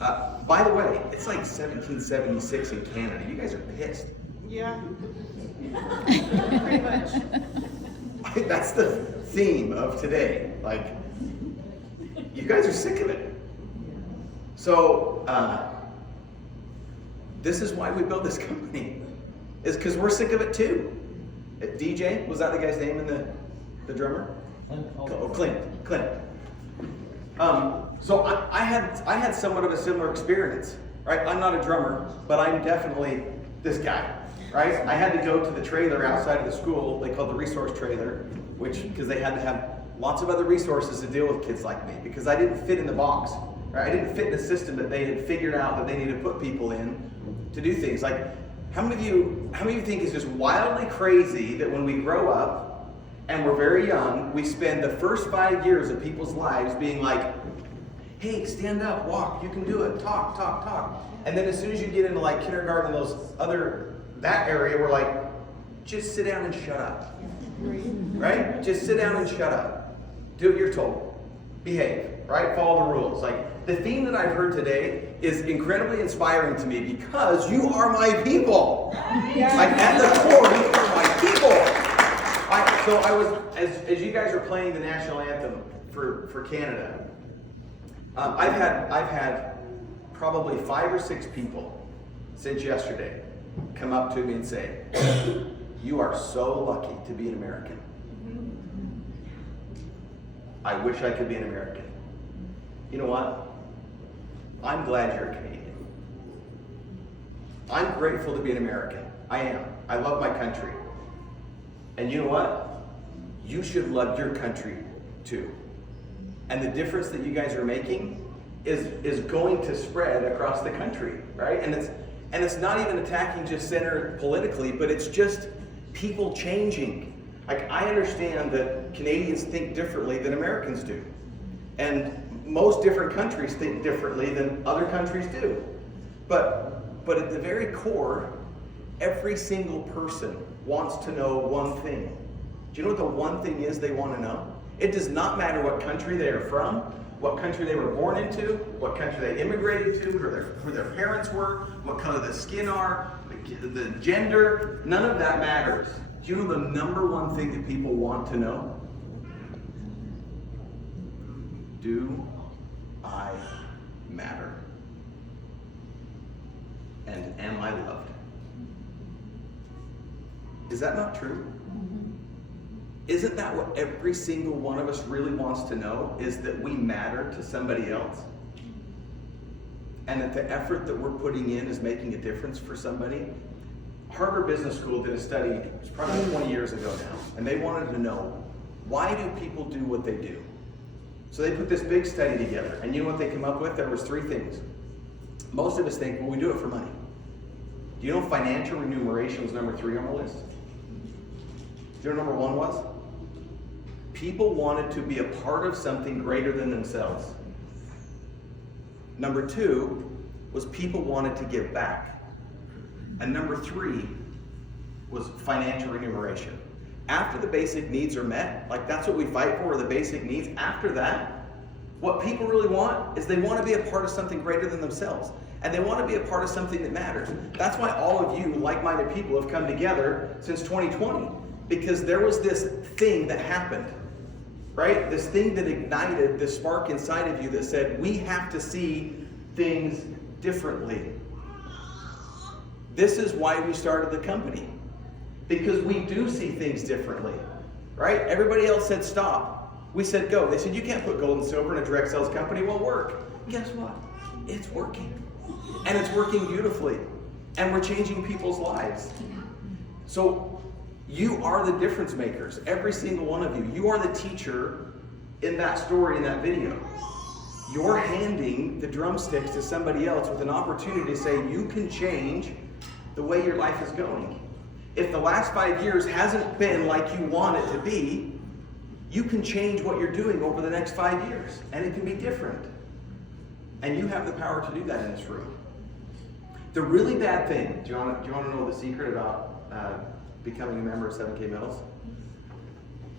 By the way, it's like 1776 in Canada. You guys are pissed. Yeah. Pretty much. That's the theme of today. Like, you guys are sick of it. So, this is why we built this company. Is because we're sick of it too. DJ, was that the guy's name in the drummer? Clint. So I had somewhat of a similar experience, right? I'm not a drummer, but I'm definitely this guy, right? I had to go to the trailer outside of the school, they called the resource trailer, because they had to have lots of other resources to deal with kids like me, because I didn't fit in the box, right? I didn't fit in the system that they had figured out that they needed to put people in to do things. Like, how many of you think it's just wildly crazy that when we grow up and we're very young, we spend the first 5 years of people's lives being like, hey, stand up, walk, you can do it, talk. And then as soon as you get into like kindergarten, that area, we're like, just sit down and shut up. Right? Just sit down and shut up. Do what you're told. Behave, right? Follow the rules. Like, the theme that I've heard today is incredibly inspiring to me because you are my people. Like, at the core, you are my people. So I was, as you guys are playing the national anthem for Canada, I've had probably 5 or 6 people since yesterday come up to me and say, you are so lucky to be an American. I wish I could be an American. You know what? I'm glad you're a Canadian. I'm grateful to be an American. I am. I love my country. And you know what? You should love your country too. And the difference that you guys are making is going to spread across the country, right? And it's not even attacking just center politically, but it's just people changing. Like, I understand that Canadians think differently than Americans do. And most different countries think differently than other countries do. But at the very core, every single person wants to know one thing. Do you know what the one thing is they want to know? It does not matter what country they are from, what country they were born into, what country they immigrated to, who their parents were, what color the skin are, the gender. None of that matters. Do you know the number one thing that people want to know? Do I matter? And am I loved? Is that not true? Isn't that what every single one of us really wants to know? Is that we matter to somebody else? And that the effort that we're putting in is making a difference for somebody? Harvard Business School did a study, it was probably 20 years ago now, and they wanted to know, why do people do what they do? So they put this big study together, and you know what they came up with? There was 3 things. Most of us think, well, we do it for money. Do you know financial remuneration was number 3 on the list? Do you know what number 1 was? People wanted to be a part of something greater than themselves. Number 2 was people wanted to give back. And number 3 was financial remuneration. After the basic needs are met, like that's what we fight for, are the basic needs. After that, what people really want is they want to be a part of something greater than themselves. And they want to be a part of something that matters. That's why all of you like-minded people have come together since 2020. Because there was this thing that happened, right? This thing that ignited this spark inside of you that said, we have to see things differently. This is why we started the company. Because we do see things differently, right? Everybody else said stop. We said go. They said you can't put gold and silver in a direct sales company. It won't work. Guess what? It's working. And it's working beautifully. And we're changing people's lives. So you are the difference makers. Every single one of you. You are the teacher in that story, in that video. You're handing the drumsticks to somebody else with an opportunity to say you can change the way your life is going. If the last 5 years hasn't been like you want it to be, you can change what you're doing over the next 5 years, and it can be different. And you have the power to do that in this room. The really bad thing, do you want to know the secret about becoming a member of 7K Metals?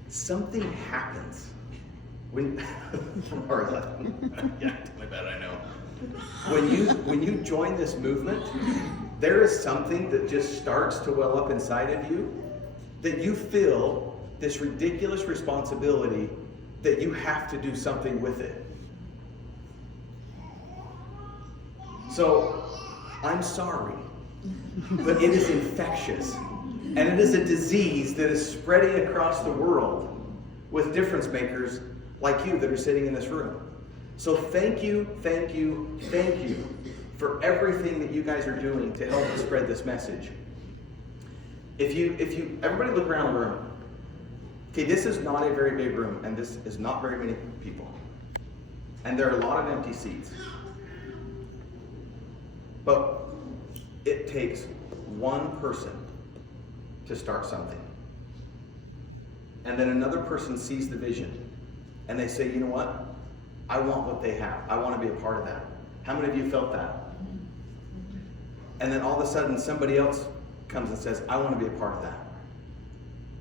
Something happens when, or yeah, tell me about it, I know. When you join this movement, there is something that just starts to well up inside of you, that you feel this ridiculous responsibility that you have to do something with it. So, I'm sorry, but it is infectious. And it is a disease that is spreading across the world with difference makers like you that are sitting in this room. So thank you for everything that you guys are doing to help us spread this message. Everybody look around the room. Okay, this is not a very big room, and this is not very many people. And there are a lot of empty seats. But it takes one person to start something. And then another person sees the vision, and they say, you know what? I want what they have. I want to be a part of that. How many of you felt that? And then all of a sudden somebody else comes and says, I want to be a part of that.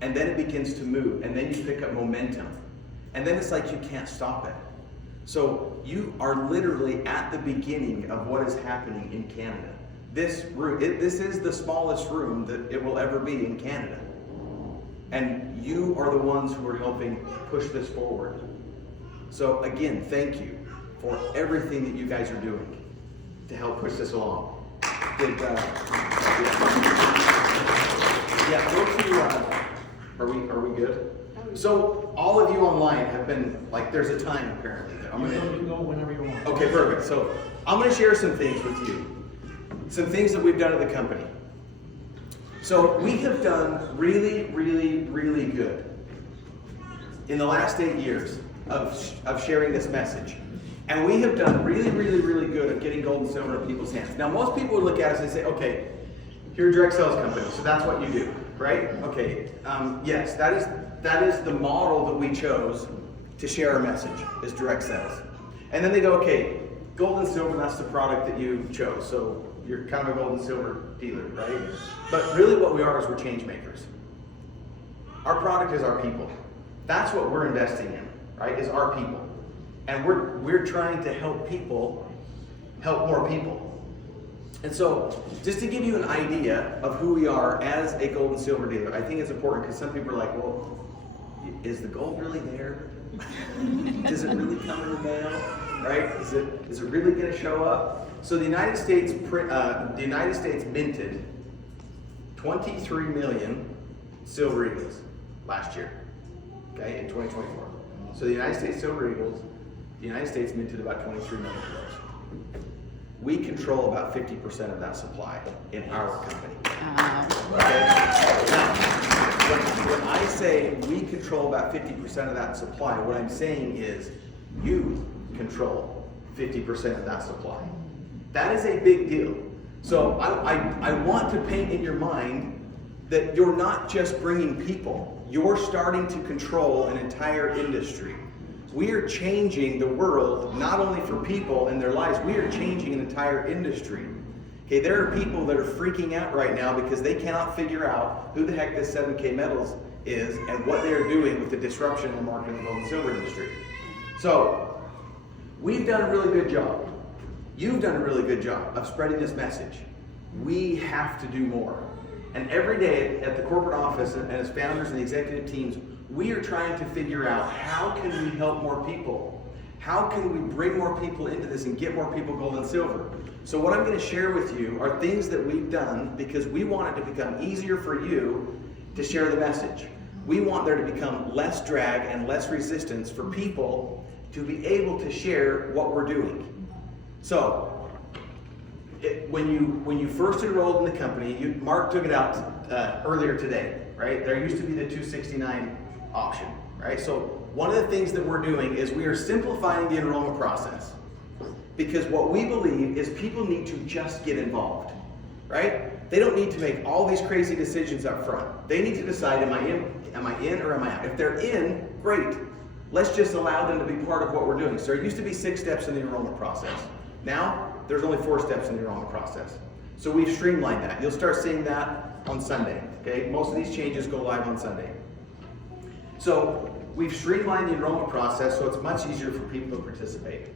And then it begins to move, and then you pick up momentum. And then it's like you can't stop it. So you are literally at the beginning of what is happening in Canada. This room, this is the smallest room that it will ever be in Canada. And you are the ones who are helping push this forward. So again, thank you for everything that you guys are doing to help push this along. Are we good? So all of you online have been, like, there's a time apparently. You can go whenever you want. Okay, perfect. So I'm going to share some things with you. Some things that we've done at the company. So we have done really good in the last 8 years of sharing this message. And we have done really good at getting gold and silver in people's hands. Now, most people would look at us and say, okay, you're a direct sales company, so that's what you do, right? Okay, yes, that is the model that we chose to share our message, is direct sales. And then they go, okay, gold and silver, that's the product that you chose. So you're kind of a gold and silver dealer, right? But really what we are is we're change makers. Our product is our people. That's what we're investing in, right? Is our people. And we're trying to help people help more people. And so just to give you an idea of who we are as a gold and silver dealer, I think it's important because some people are like, well, is the gold really there? Does it really come in the mail? Right? Is it really going to show up? So the United States minted 23 million silver eagles last year. Okay, in 2024. So the United States silver eagles, the United States minted about 23 million of those. We control about 50% of that supply in our company. Okay? Now, when I say we control about 50% of that supply, what I'm saying is you control 50% of that supply. That is a big deal. So I want to paint in your mind that you're not just bringing people, you're starting to control an entire industry. We are changing the world, not only for people and their lives, we are changing an entire industry. Okay, there are people that are freaking out right now because they cannot figure out who the heck this 7K Metals is and what they're doing with the disruption in the market of the gold and silver industry. So, we've done a really good job. You've done a really good job of spreading this message. We have to do more. And every day at the corporate office and as founders and the executive teams, we are trying to figure out how can we help more people? How can we bring more people into this and get more people gold and silver? So what I'm going to share with you are things that we've done because we want it to become easier for you to share the message. We want there to become less drag and less resistance for people to be able to share what we're doing. So, when you first enrolled in the company, Mark took it out earlier today, right? There used to be the 269 option, right? So one of the things that we're doing is we are simplifying the enrollment process because what we believe is people need to just get involved, right? They don't need to make all these crazy decisions up front. They need to decide, am I in or am I out? If they're in, great. Let's just allow them to be part of what we're doing. So there used to be 6 steps in the enrollment process. Now, there's only 4 steps in the enrollment process. So we've streamlined that. You'll start seeing that on Sunday, okay? Most of these changes go live on Sunday. So we've streamlined the enrollment process so it's much easier for people to participate.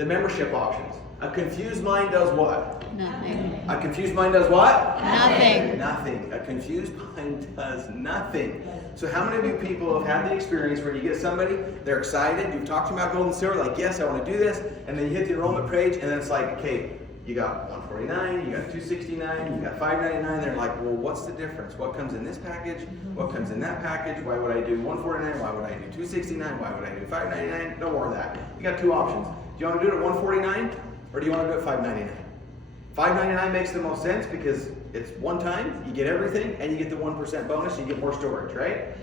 The membership options. A confused mind does what? Nothing. A confused mind does what? Nothing. Nothing. A confused mind does nothing. So how many of you people have had the experience where you get somebody, they're excited, you've talked to them about gold and silver, like, yes, I want to do this, and then you hit the enrollment page, and then it's like, okay, you got 149, you got 269, you got 599. They're like, well, what's the difference? What comes in this package? What comes in that package? Why would I do 149? Why would I do 269? Why would I do 599? No more of that. You got two options. Do you want to do it at 149, or do you want to do it at 599? 599 makes the most sense because it's one time, you get everything, and you get the 1% bonus, you get more storage, right?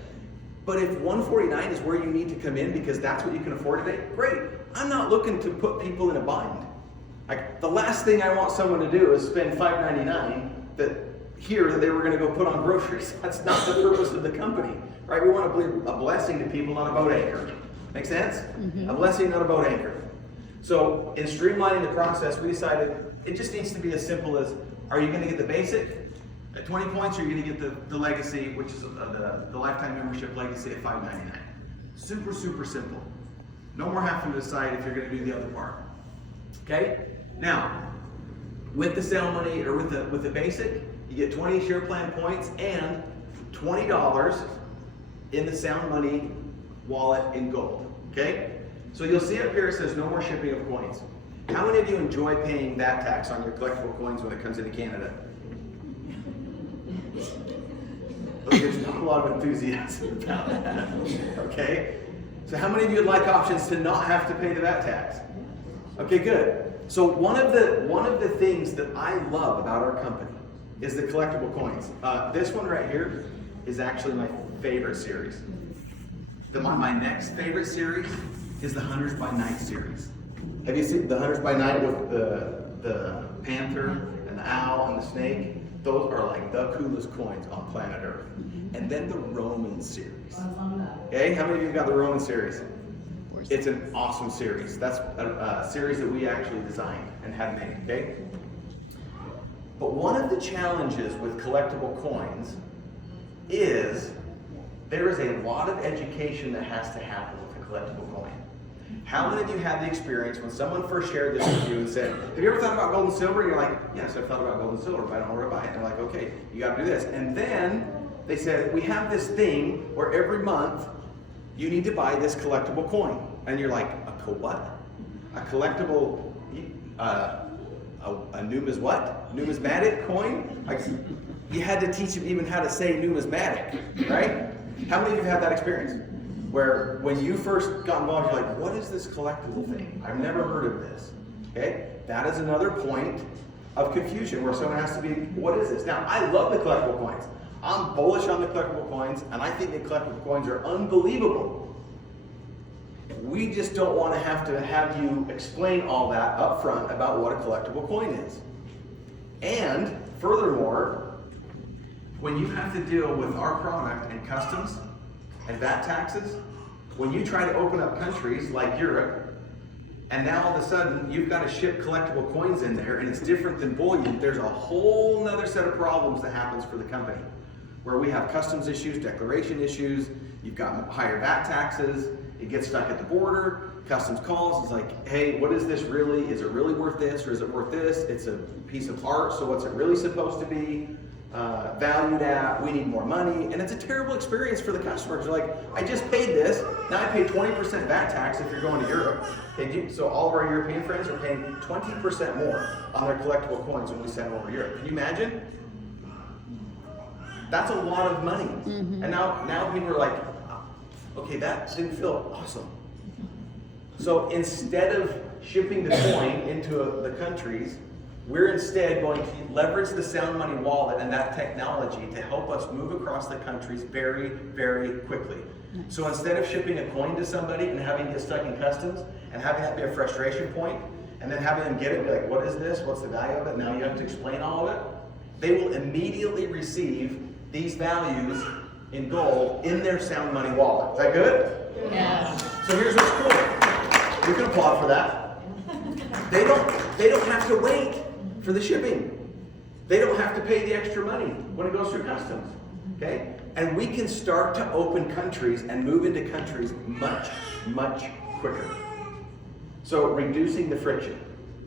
But if 149 is where you need to come in because that's what you can afford today, great. I'm not looking to put people in a bind. Like, the last thing I want someone to do is spend $5.99 that they were going to go put on groceries. That's not the purpose of the company, right? We want to be a blessing to people, not a boat anchor. Make sense? Mm-hmm. A blessing, not a boat anchor. So in streamlining the process, we decided it just needs to be as simple as, are you going to get the basic at 20 points, or are you going to get the legacy, which is the lifetime membership legacy at $5.99? Super, super simple. No more having to decide if you're going to do the other part. Okay? Now, with the sale money, or with the basic, you get 20 share plan points and $20 in the Sound Money wallet in gold. Okay? So you'll see up here it says no more shipping of coins. How many of you enjoy paying that tax on your collectible coins when it comes into Canada? There's not a lot of enthusiasm about that. Okay? So how many of you would like options to not have to pay the VAT tax? Okay, good. So one of the things that I love about our company is the collectible coins. This one right here is actually my favorite series. My next favorite series is the Hunters by Night series. Have you seen the Hunters by Night with the panther and the owl and the snake? Those are like the coolest coins on planet Earth. And then the Roman series. Okay, how many of you got the Roman series? It's an awesome series. That's a series that we actually designed and had made, okay? But one of the challenges with collectible coins is there is a lot of education that has to happen with a collectible coin. How many of you had the experience when someone first shared this with you and said, have you ever thought about gold and silver? And you're like, yes, I've thought about gold and silver, but I don't know where to buy it. And they're like, okay, you got to do this. And then they said, we have this thing where every month you need to buy this collectible coin. And you're like, a what? A collectible, a numismatic coin? Like, you had to teach them even how to say numismatic, right? How many of you have had that experience? Where when you first got involved, you're like, what is this collectible thing? I've never heard of this. Okay? That is another point of confusion where someone has to be, what is this? Now, I love the collectible coins. I'm bullish on the collectible coins, and I think the collectible coins are unbelievable. We just don't want to have you explain all that up front about what a collectible coin is. And furthermore, when you have to deal with our product and customs and VAT taxes, when you try to open up countries like Europe, and now all of a sudden you've got to ship collectible coins in there, and it's different than bullion, there's a whole nother set of problems that happens for the company, where we have customs issues, declaration issues, you've got higher VAT taxes, it gets stuck at the border, customs calls, it's like, hey, what is this really? Is it really worth this, or is it worth this? It's a piece of art, so what's it really supposed to be valued at? We need more money, and it's a terrible experience for the customers. They're like, I just paid this, now I pay 20% VAT tax if you're going to Europe. So all of our European friends are paying 20% more on their collectible coins when we send them over to Europe. Can you imagine? That's a lot of money. Mm-hmm. And now people are like, okay, that didn't feel awesome. So instead of shipping the coin into the countries, we're instead going to leverage the Sound Money wallet and that technology to help us move across the countries very, very quickly. So instead of shipping a coin to somebody and having it get stuck in customs and having that be a frustration point, and then having them get it and be like, what is this? What's the value of it? Now you have to explain all of it. They will immediately receive these values in gold in their Sound Money wallet. Is that good? Yeah. So here's what's cool. You can applaud for that. They don't have to wait for the shipping. They don't have to pay the extra money when it goes through customs. Okay? And we can start to open countries and move into countries much, much quicker. So reducing the friction.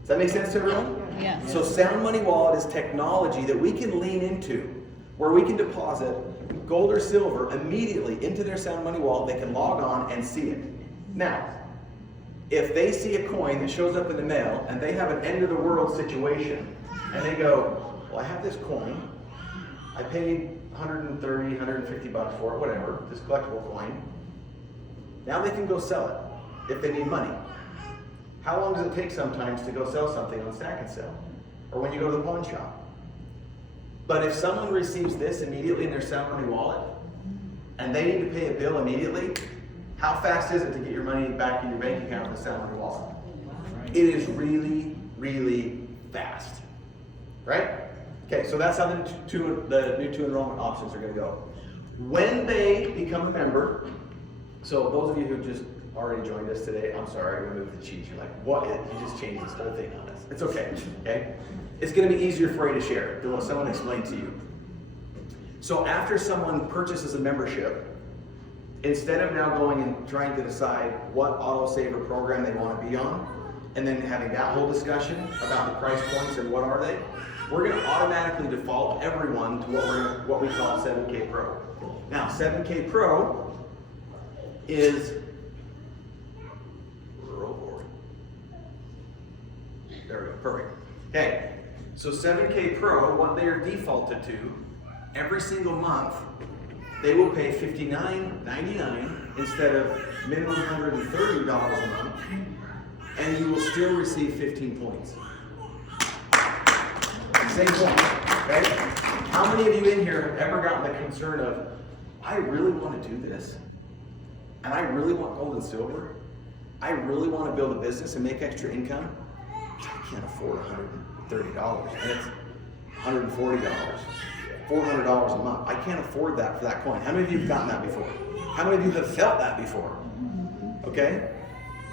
Does that make sense to everyone? Yes. So Sound Money Wallet is technology that we can lean into, where we can deposit gold or silver immediately into their Sound Money Wallet. They can log on and see it. Now, if they see a coin that shows up in the mail and they have an end of the world situation and they go, well, I have this coin, I paid 130, 150 bucks for it, whatever, this collectible coin. Now they can go sell it if they need money. How long does it take sometimes to go sell something on Stack and Sell? Or when you go to the pawn shop? But if someone receives this immediately in their Sound Money Wallet and they need to pay a bill immediately, how fast is it to get your money back in your bank account with the Sound Money Wallet? It is really, really fast. Right? Okay, so that's how the new two enrollment options are going to go. When they become a member, so those of you who just already joined us today, I'm sorry, I removed the cheat. You're like, what? You just changed this whole thing on us. It's okay, okay? It's going to be easier for you to share than what someone explained to you. So after someone purchases a membership, instead of now going and trying to decide what autosaver program they want to be on, and then having that whole discussion about the price points and what are they, we're going to automatically default everyone to what we call 7K Pro. Now, 7K Pro is there we go, perfect. Okay, so 7K Pro, what they are defaulted to, every single month, they will pay $59.99 instead of minimum $130 a month, and you will still receive 15 points. Same point, okay? How many of you in here have ever gotten the concern of, I really want to do this, and I really want gold and silver, I really want to build a business and make extra income, I can't afford $130, and it's $140, $400 a month. I can't afford that for that coin. How many of you have gotten that before? How many of you have felt that before? Okay?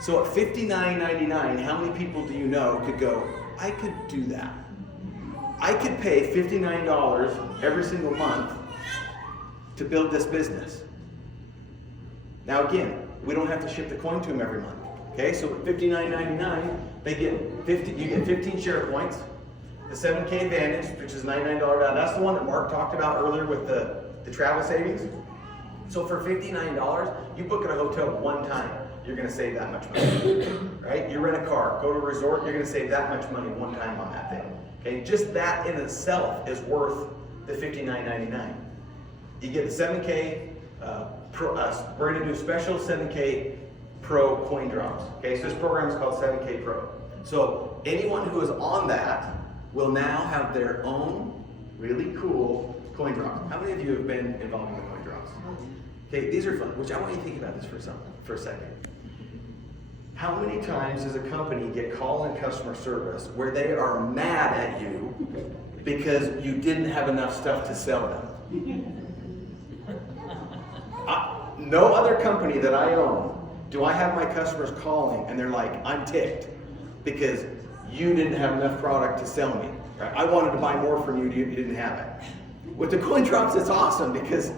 So at $59.99, how many people do you know could go, I could do that? I could pay $59 every single month to build this business. Now again, we don't have to ship the coin to them every month. Okay, so at $59.99, you get 15 share points, the 7K Advantage, which is $99 value. That's the one that Mark talked about earlier with the travel savings. So for $59, you book at a hotel one time, you're going to save that much money, right? You rent a car, go to a resort, you're going to save that much money one time on that thing. Okay, just that in itself is worth the $59.99. You get the 7K Pro. We're going to do special 7K Pro coin drops. Okay, so this program is called 7K Pro. So anyone who is on that will now have their own really cool coin drops. How many of you have been involved in the coin drops? Okay, these are fun. Which I want you to think about this for a second. How many times does a company get call in customer service where they are mad at you because you didn't have enough stuff to sell them? No other company that I own do I have my customers calling and they're like, I'm ticked because you didn't have enough product to sell me. Right? I wanted to buy more from you, you didn't have it. With the coin drops, it's awesome because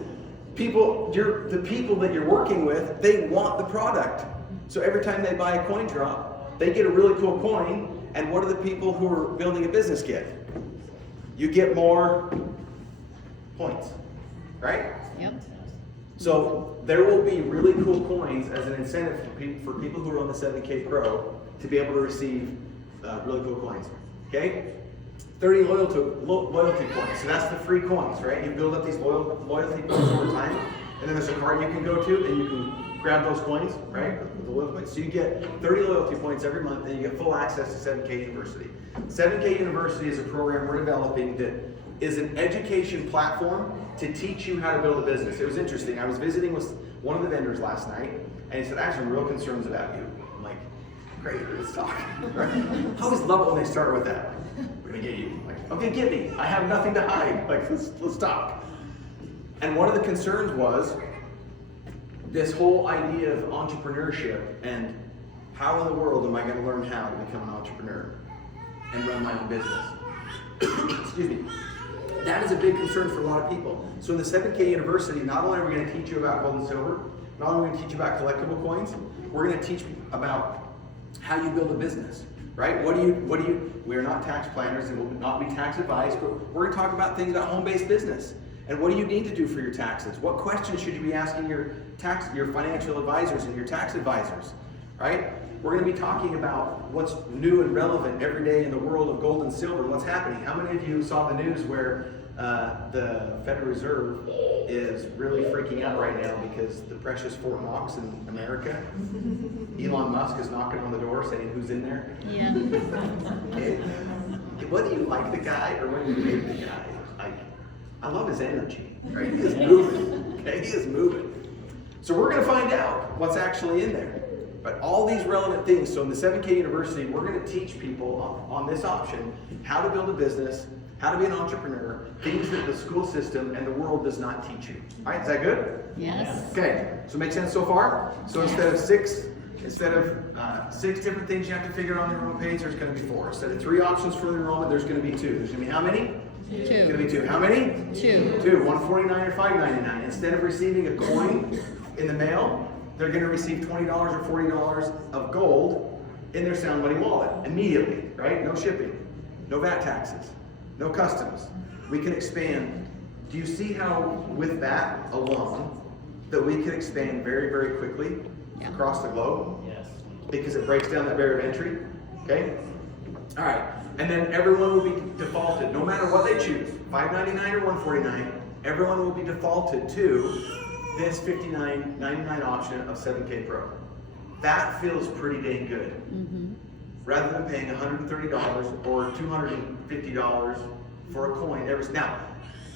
the people that you're working with, they want the product. So every time they buy a coin drop, they get a really cool coin, and what do the people who are building a business get? You get more points, right? Yep. So there will be really cool coins as an incentive for people who are on the 7K Pro to be able to receive really cool coins. Okay? 30 loyalty points. So that's the free coins, right? You build up these loyalty points over time, and then there's a card you can go to, and you can grab those coins, right? The loyalty points. So you get 30 loyalty points every month, and you get full access to 7K University. 7K University is a program we're developing that is an education platform to teach you how to build a business. It was interesting. I was visiting with one of the vendors last night, and he said, I have some real concerns about you. I'm like, great, let's talk. Right? I always love it when they start with that. We're gonna get you. Like, okay, get me. I have nothing to hide. Like, let's talk. And one of the concerns was this whole idea of entrepreneurship and how in the world am I going to learn how to become an entrepreneur and run my own business? Excuse me. That is a big concern for a lot of people. So in the 7K University, not only are we going to teach you about gold and silver, not only are we going to teach you about collectible coins, we're going to teach about how you build a business, right? We are not tax planners and will not be tax advice, but we're gonna talk about things about home-based business. And what do you need to do for your taxes? What questions should you be asking your financial advisors and your tax advisors, right? We're going to be talking about what's new and relevant every day in the world of gold and silver, what's happening. How many of you saw the news where the Federal Reserve is really freaking out right now because the precious Fort Knox in America, Elon Musk is knocking on the door saying who's in there? Yeah. Whether you like the guy or whether you hate the guy, I love his energy, right? He is moving, okay? He is moving. So we're going to find out what's actually in there. But all these relevant things, so in the 7K University, we're going to teach people on this option how to build a business, how to be an entrepreneur, things that the school system and the world does not teach you. All right, is that good? Yes. Okay, so make sense so far? So instead of six different things you have to figure out on the enrollment page, there's going to be 4. Instead of 3 options for the enrollment, there's going to be 2. There's going to be how many? 2. It's going to be 2. How many? 2. 2. $149 or $5.99. Instead of receiving a coin in the mail, they're going to receive $20 or $40 of gold in their Sound Money wallet immediately, right? No shipping, no VAT taxes, no customs. We can expand. Do you see how with that alone that we can expand very, very quickly across the globe? Yes. Because it breaks down that barrier of entry, okay? All right, and then everyone will be defaulted, no matter what they choose, $5.99 or $149, everyone will be defaulted to this $59.99 option of 7K Pro. That feels pretty dang good. Mm-hmm. Rather than paying $130 or $250 for a coin now,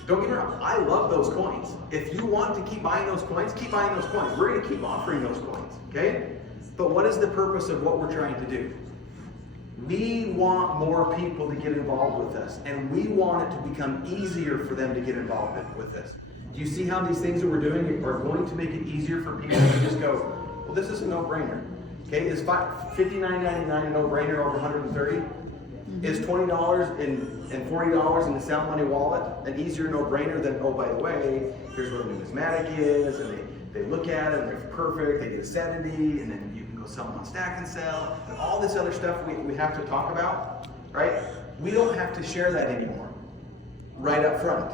don't get me wrong, I love those coins. If you want to keep buying those coins, keep buying those coins. We're gonna keep offering those coins, okay? But what is the purpose of what we're trying to do? We want more people to get involved with us, and we want it to become easier for them to get involved with us. Do you see how these things that we're doing are going to make it easier for people to just go, well, this is a no-brainer. Okay, is $59.99 a no-brainer over $130? Is $20 and $40 in the Sound Money wallet an easier no-brainer than, oh, by the way, here's what a numismatic is, and they look at it, and they're perfect, they get a 70, and then you can go sell them on Stack and Sell, and all this other stuff we have to talk about, right? We don't have to share that anymore, right up front.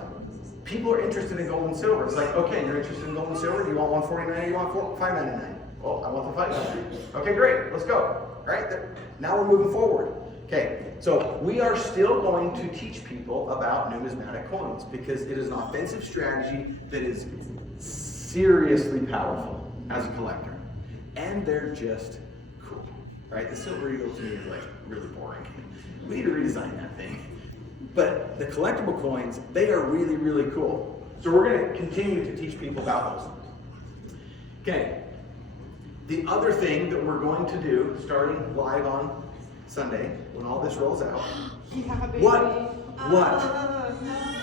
People are interested in gold and silver. It's like, okay, you're interested in gold and silver, do you want $149 or you want $5.99? Well, I want the $5.99. Okay, great, let's go. All right, now we're moving forward. Okay, so we are still going to teach people about numismatic coins because it is an offensive strategy that is seriously powerful as a collector. And they're just cool, right? The Silver Eagle to me is like really boring. We need to redesign that thing. But the collectible coins, they are really, really cool. So we're going to continue to teach people about those. Okay, the other thing that we're going to do, starting live on Sunday, when all this rolls out. Yeah, baby. What? No.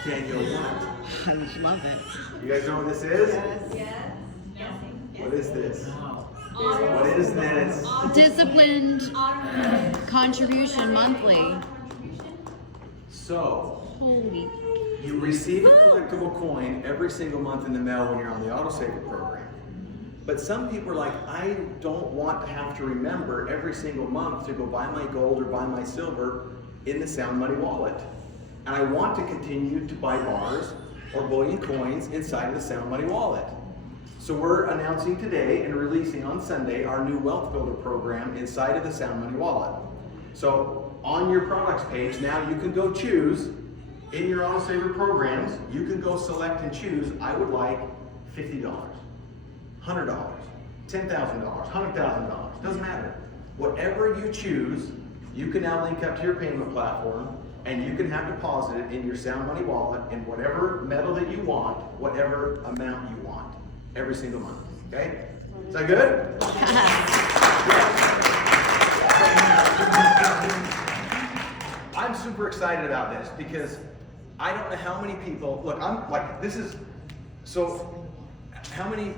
Daniel, what? I would love it. You guys know what this is? Yes. What is this? Wow. What is this? Disciplined contribution monthly. So, Holy. you receive a collectible coin every single month in the mail when you're on the autosaver program. But some people are like, I don't want to have to remember every single month to go buy my gold or buy my silver in the Sound Money wallet. And I want to continue to buy bars or bullion coins inside of the Sound Money wallet. So we're announcing today and releasing on Sunday our new Wealth Builder program inside of the Sound Money wallet. So on your products page, now you can go choose in your autosaver programs, you can go select and choose, I would like $50, $100, $10,000, $100,000, doesn't matter. Whatever you choose, you can now link up to your payment platform and you can have deposited in your Sound Money wallet in whatever metal that you want, whatever amount you want, every single month, okay? Is that good? I'm super excited about this because I don't know how many people, look, I'm like, this is, so how many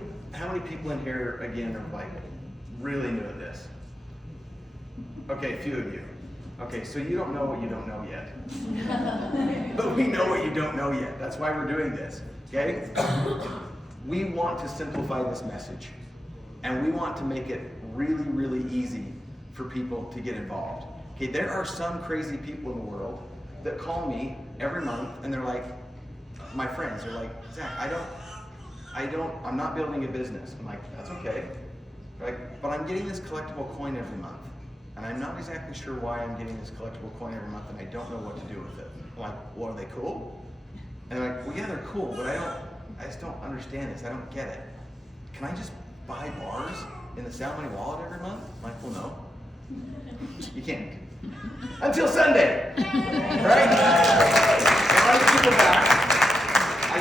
people in here, again, are like really new at this? Okay, a few of you. Okay, so you don't know what you don't know yet. But we know what you don't know yet. That's why we're doing this, okay? We want to simplify this message. And we want to make it really, really easy for people to get involved. Okay, there are some crazy people in the world that call me every month and they're like, my friends, they're like, Zach, I'm not building a business. I'm like, that's okay. They're like, but I'm getting this collectible coin every month. And I'm not exactly sure why I'm getting this collectible coin every month and I don't know what to do with it. I'm like, well, are they cool? And they're like, well, yeah, they're cool, but I just don't understand this. I don't get it. Can I just buy bars in the Sound Money wallet every month? I'm like, well, no. You can't. Until Sunday. Right? Now I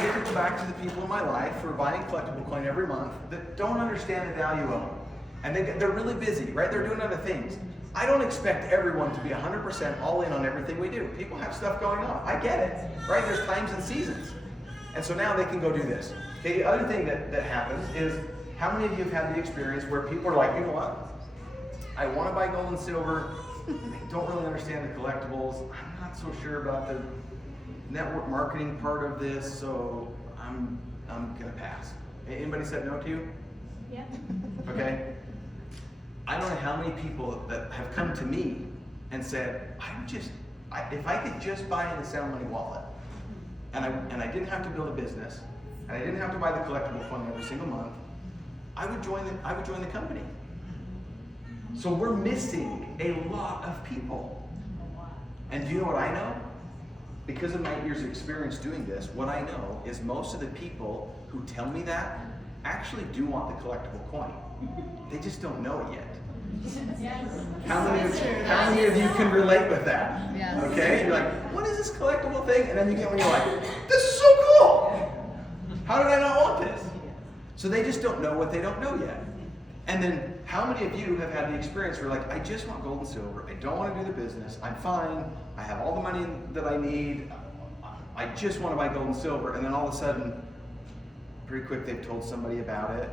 get to go back to the people in my life who are buying collectible coin every month that don't understand the value of them. And they're really busy, right? They're doing other things. I don't expect everyone to be 100% all in on everything we do. People have stuff going on. I get it, right? There's times and seasons. And so now they can go do this. Okay, the other thing that happens is, how many of you have had the experience where people are like, you know what? I want to buy gold and silver. I don't really understand the collectibles. I'm not so sure about the network marketing part of this, so I'm gonna pass. Anybody said no to you? Yeah. Okay. I don't know how many people that have come to me and said, if I could just buy in the Sound Money wallet, and I didn't have to build a business, and I didn't have to buy the collectible fund every single month, I would join the company. So we're missing a lot of people. And do you know what I know? Because of my years of experience doing this, what I know is most of the people who tell me that actually do want the collectible coin. They just don't know it yet. Yes. How many of you can relate with that? Yes. Okay? You're like, what is this collectible thing? And then you get when you're like, this is so cool! How did I not want this? So they just don't know what they don't know yet. And then how many of you have had the experience where like, I just want gold and silver, I don't want to do the business, I'm fine, I have all the money that I need, I just want to buy gold and silver, and then all of a sudden, pretty quick they've told somebody about it,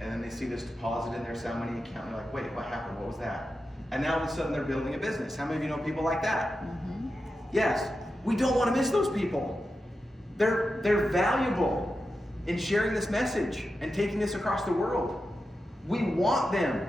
and then they see this deposit in their Sound Money account, and they're like, wait, what happened? What was that? And now all of a sudden they're building a business. How many of you know people like that? Mm-hmm. Yes. We don't want to miss those people. They're valuable in sharing this message and taking this across the world. We want them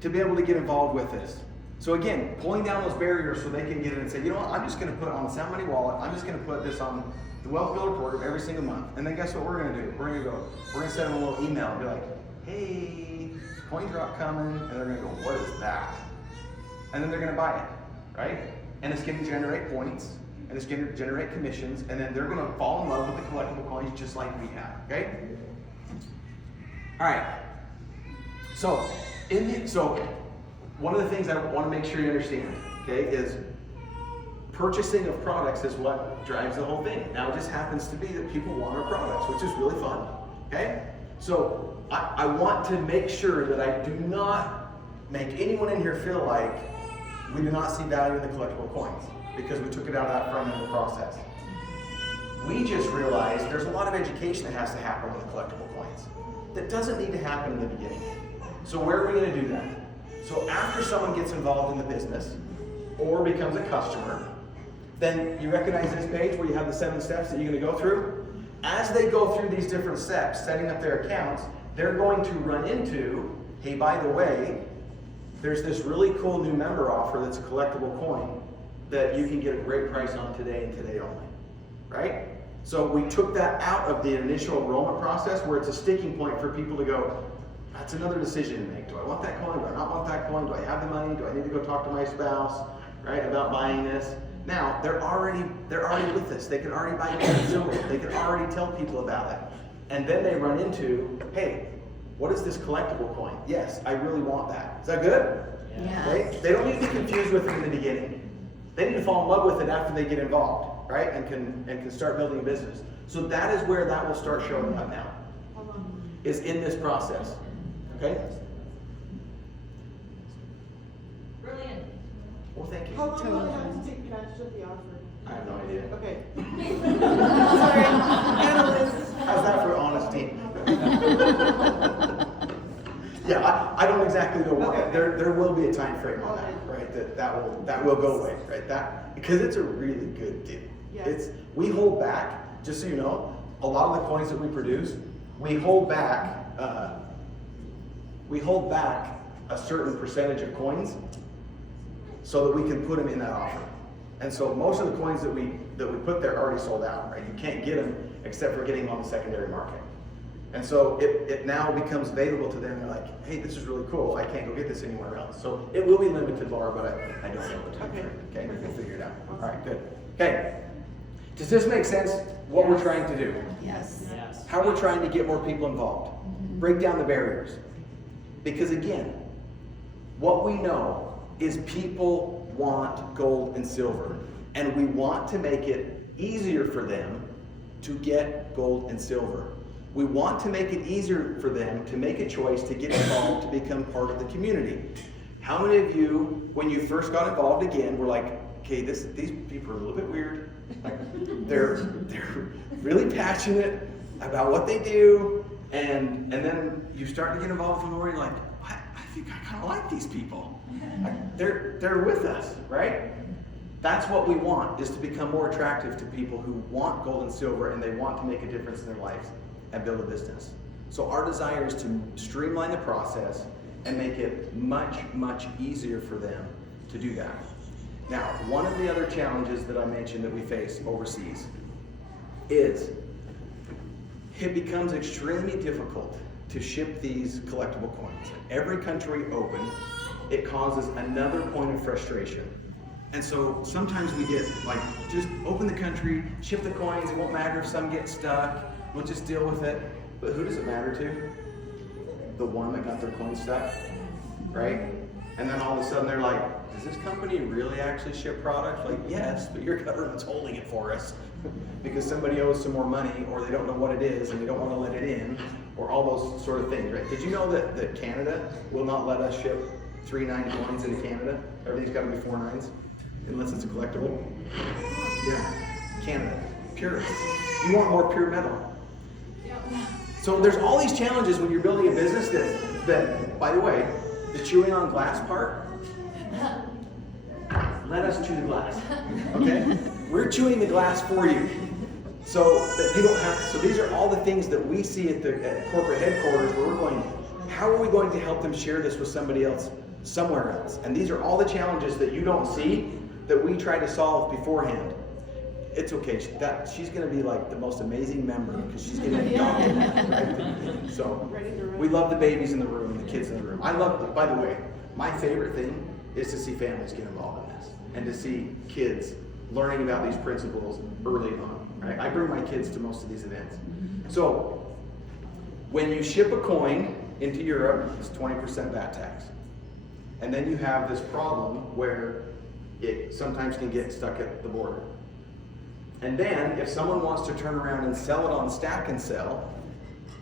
to be able to get involved with this. So again, pulling down those barriers so they can get in and say, you know what, I'm just going to put it on the Sound Money wallet, I'm just going to put this on the Wealth Builder program every single month. And then guess what we're going to do? We're going to send them a little email and be like, hey, coin drop coming, and they're going to go, what is that? And then they're going to buy it, right? And it's going to generate points, and it's going to generate commissions, and then they're going to fall in love with the collectible coins just like we have, okay? All right. So one of the things I want to make sure you understand, okay, is purchasing of products is what drives the whole thing. Now it just happens to be that people want our products, which is really fun, okay? So I want to make sure that I do not make anyone in here feel like we do not see value in the collectible coins because we took it out of that front end of the process. We just realized there's a lot of education that has to happen with the collectible coins that doesn't need to happen in the beginning. So where are we going to do that? So after someone gets involved in the business or becomes a customer, then you recognize this page where you have the 7 steps that you're going to go through. As they go through these different steps, setting up their accounts, they're going to run into, hey, by the way, there's this really cool new member offer that's a collectible coin that you can get a great price on today and today only, right? So we took that out of the initial enrollment process where it's a sticking point for people to go, that's another decision to make. Do I want that coin? Do I not want that coin? Do I have the money? Do I need to go talk to my spouse, right, about buying this? Now, they're already with us. They can already buy gold and silver. They can already tell people about it. And then they run into, hey, what is this collectible coin? Yes, I really want that. Is that good? Yeah. Right? They don't need to be confused with it in the beginning. They need to fall in love with it after they get involved, right? And can start building a business. So that is where that will start showing up now. Is in this process. Okay? Brilliant. Well, thank you. How long will it have to take advantage of the offer? I have no idea. Okay. Sorry, analyst. How's that for honesty? Yeah, I don't exactly know why. Okay. There will be a time frame on that, right? That will go away, right? That because it's a really good deal. Yes. We hold back, just so you know, a lot of the coins that we produce, we hold back a certain percentage of coins so that we can put them in that offer. And so most of the coins that we put there are already sold out, right? You can't get them except for getting them on the secondary market. And so it now becomes available to them. They're like, hey, this is really cool. I can't go get this anywhere else. So it will be limited, Laura, but I don't know the time frame. Okay, we'll figure it out. All right, good. Okay, does this make sense, what we're trying to do? Yes. Yes. How we're trying to get more people involved. Break down the barriers. Because again, what we know is people want gold and silver. And we want to make it easier for them to get gold and silver. We want to make it easier for them to make a choice to get involved, to become part of the community. How many of you, when you first got involved again, were like, okay, these people are a little bit weird. Like, they're really passionate about what they do, and then you start to get involved with the Lord, and you're like, I think I kind of like these people. Like, they're with us, right? That's what we want, is to become more attractive to people who want gold and silver and they want to make a difference in their lives and build a business. So our desire is to streamline the process and make it much, much easier for them to do that. Now, one of the other challenges that I mentioned that we face overseas is it becomes extremely difficult to ship these collectible coins. Every country open, it causes another point of frustration. And so sometimes we get like, just open the country, ship the coins, it won't matter if some get stuck, we'll just deal with it. But who does it matter to? The one that got their coin stuck, right? And then all of a sudden they're like, does this company really actually ship product? Like, yes, but your government's holding it for us because somebody owes some more money, or they don't know what it is and they don't want to let it in, or all those sort of things, right? Did you know that Canada will not let us ship 3 9 coins into Canada? Everything's got to be 4 9s, unless it's a collectible. Yeah, Canada, purists. You want more pure metal. So there's all these challenges when you're building a business that, by the way, the chewing on glass part, let us chew the glass, okay? We're chewing the glass for you, so that you don't have to. So these are all the things that we see at corporate headquarters where we're going, how are we going to help them share this with somebody else, somewhere else? And these are all the challenges that you don't see that we try to solve beforehand. It's okay, she's gonna be like the most amazing member because she's gonna be adopted, right? So, we love the babies in the room and the kids in the room. I love, by the way, my favorite thing is to see families get involved in this and to see kids learning about these principles early on, right? I bring my kids to most of these events. So, when you ship a coin into Europe, it's 20% VAT tax. And then you have this problem where it sometimes can get stuck at the border. And then, if someone wants to turn around and sell it on Stack and Sell,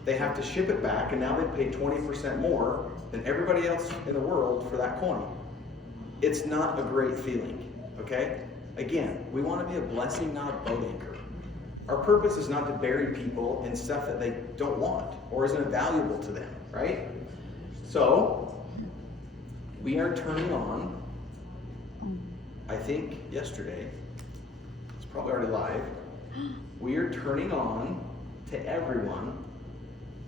they have to ship it back, and now they pay 20% more than everybody else in the world for that coin. It's not a great feeling, okay? Again, we want to be a blessing, not a boat anchor. Our purpose is not to bury people in stuff that they don't want or isn't valuable to them, right? So, we are turning on, I think yesterday, probably already live, we are turning on to everyone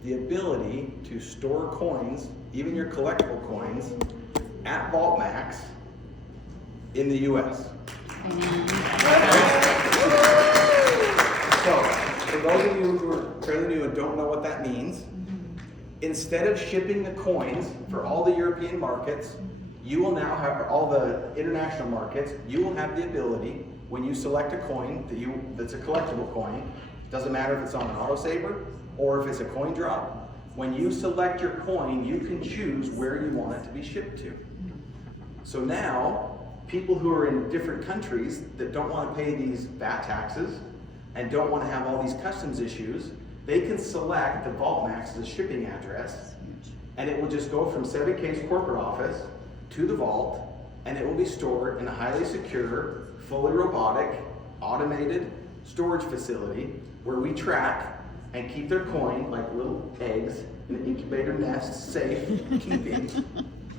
the ability to store coins, even your collectible coins, at VaultMax in the US. So, for those of you who are fairly new and don't know what that means, instead of shipping the coins for all the European markets, you will now have, all the international markets, you will have the ability, when you select a coin that's a collectible coin, doesn't matter if it's on an autosaver or if it's a coin drop, when you select your coin, you can choose where you want it to be shipped to. So now, people who are in different countries that don't want to pay these VAT taxes and don't want to have all these customs issues, they can select the VaultMax's shipping address, and it will just go from 7K's corporate office to the vault, and it will be stored in a highly secure, fully robotic, automated storage facility where we track and keep their coin like little eggs in an incubator nest, safe keeping.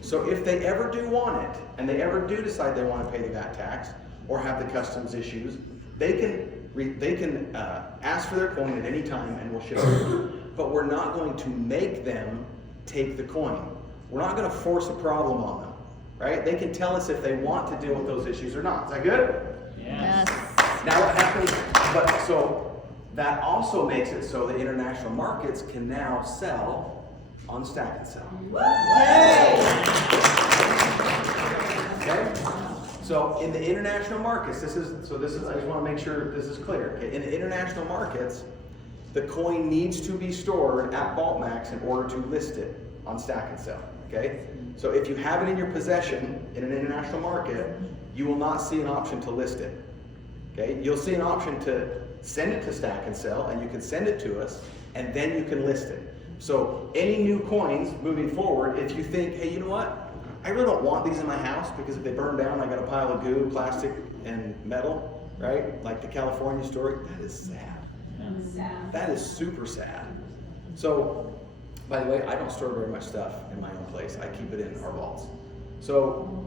So if they ever do want it, and they ever do decide they want to pay the VAT tax or have the customs issues, they can ask for their coin at any time and we'll ship it. But we're not going to make them take the coin. We're not going to force a problem on them. right? They can tell us if they want to deal with those issues or not. Is that good? Yes. Now what happens, but so that also makes it so the international markets can now sell on Stack and Sell. Okay? So in the international markets, this is, I just want to make sure this is clear. Okay? In the international markets, the coin needs to be stored at VaultMax in order to list it on Stack and Sell. Okay? So if you have it in your possession in an international market, you will not see an option to list it. Okay? You'll see an option to send it to Stack and Sell, and you can send it to us, and then you can list it. So any new coins moving forward, if you think, hey, you know what? I really don't want these in my house because if they burn down, I got a pile of goo, plastic, and metal, right? Like the California story. That is sad. That is super sad. So, by the way, I don't store very much stuff in my own place. I keep it in our vaults. So,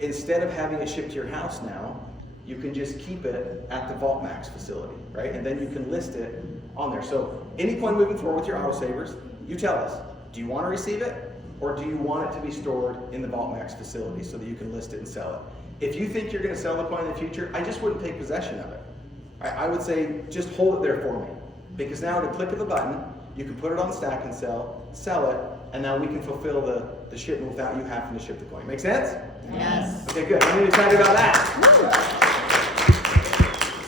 instead of having it shipped to your house now, you can just keep it at the VaultMax facility, right? And then you can list it on there. So, any coin moving forward with your autosavers, you tell us, do you want to receive it? Or do you want it to be stored in the VaultMax facility so that you can list it and sell it? If you think you're going to sell the coin in the future, I just wouldn't take possession of it. I would say just hold it there for me. Because now at a click of a button, you can put it on Stack and sell it, and now we can fulfill the shipment without you having to ship the coin. Make sense? Yes. Okay, good. I'm really excited about that.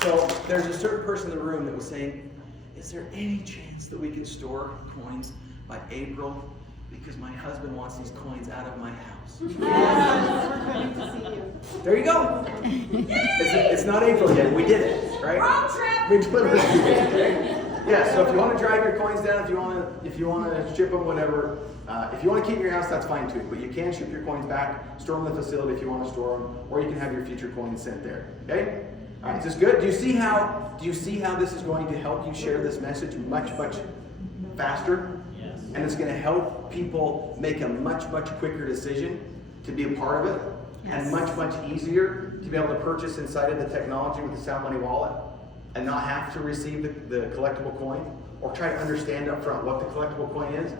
So there's a certain person in the room that was saying, is there any chance that we can store coins by April? Because my husband wants these coins out of my house. Yes, we're coming to see you. There you go. It's not April yet. We did it, right? Road trip. We delivered it. Okay? Yeah. So if you want to drive your coins down, if you want to ship them, whatever. If you want to keep them in your house, that's fine too. But you can ship your coins back, store them in the facility if you want to store them, or you can have your future coins sent there. Okay. All right. Is this good? Do you see how this is going to help you share this message much faster? And it's going to help people make a much quicker decision to be a part of it, and much easier to be able to purchase inside of the technology with the Sound Money wallet and not have to receive the collectible coin or try to understand up front what the collectible coin is.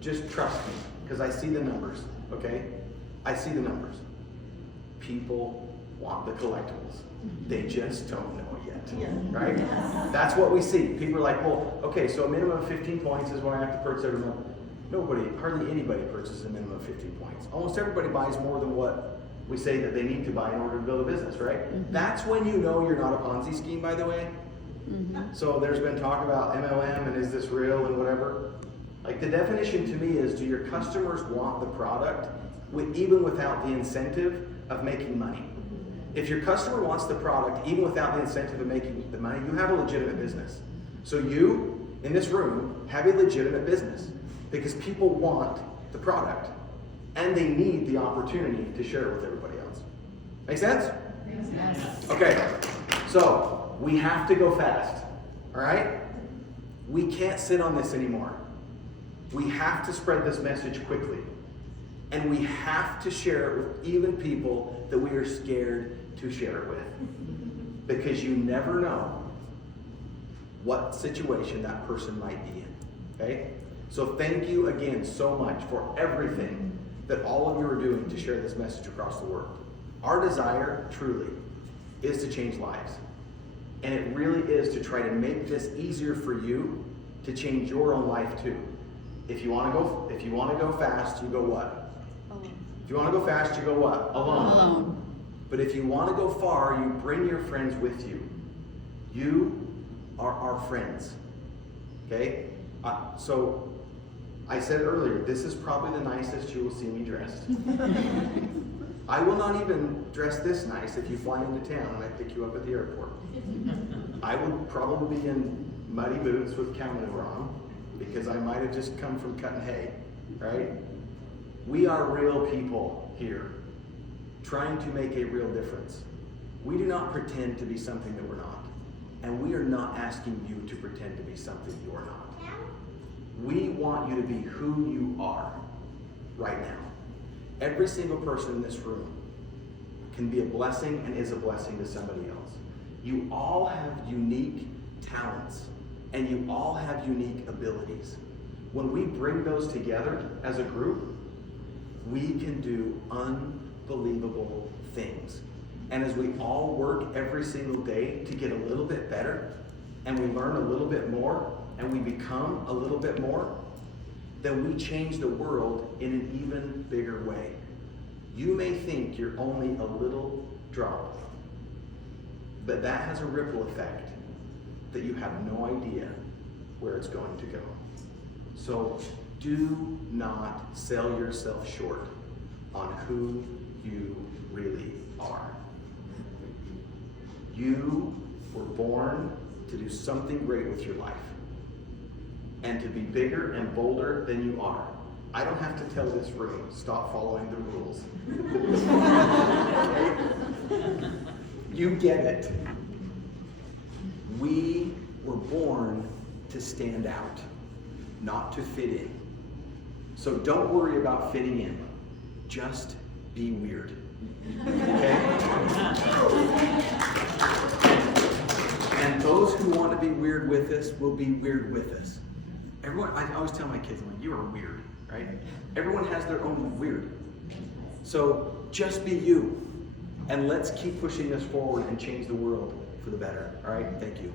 Just trust me, because I see the numbers, okay? I see the numbers. People want the collectibles. They just don't know yet, right? That's what we see. People are like, well, okay, so a minimum of 15 points is what I have to purchase every month. Hardly anybody purchases a minimum of 15 points. Almost everybody buys more than what we say that they need to buy in order to build a business, right? That's when you know you're not a Ponzi scheme, by the way. So there's been talk about MLM and is this real and whatever. Like the definition to me is, do your customers want the product even without the incentive of making money? If your customer wants the product, even without the incentive of making the money, you have a legitimate business. So you, in this room, have a legitimate business because people want the product and they need the opportunity to share it with everybody else. Make sense? Yes. Okay, so we have to go fast, all right? We can't sit on this anymore. We have to spread this message quickly. And we have to share it with even people that we are scared to share it with. Because you never know what situation that person might be in. Okay? So thank you again so much for everything that all of you are doing to share this message across the world. Our desire, truly, is to change lives. And it really is to try to make this easier for you to change your own life too. If you want to go fast, you go what? If you want to go fast, you go what? Alone. But if you want to go far, you bring your friends with you. You are our friends. Okay? So I said earlier, this is probably the nicest you will see me dressed. I will not even dress this nice if you fly into town and I pick you up at the airport. I would probably be in muddy boots with cow manure on them because I might have just come from cutting hay, right? We are real people here, trying to make a real difference. We do not pretend to be something that we're not. And we are not asking you to pretend to be something you are not. We want you to be who you are right now. Every single person in this room can be a blessing and is a blessing to somebody else. You all have unique talents and you all have unique abilities. When we bring those together as a group, we can do unbelievable things. And as we all work every single day to get a little bit better, and we learn a little bit more, and we become a little bit more, then we change the world in an even bigger way. You may think you're only a little drop, but that has a ripple effect that you have no idea where it's going to go. So do not sell yourself short on who you really are. You were born to do something great with your life and to be bigger and bolder than you are. I don't have to tell this room, stop following the rules. You get it. We were born to stand out, not to fit in. So don't worry about fitting in. Just be weird. Okay? And those who want to be weird with us will be weird with us. Everyone, I always tell my kids, I'm like, you are weird, right? Everyone has their own weird. So just be you. And let's keep pushing this forward and change the world for the better. All right? Thank you.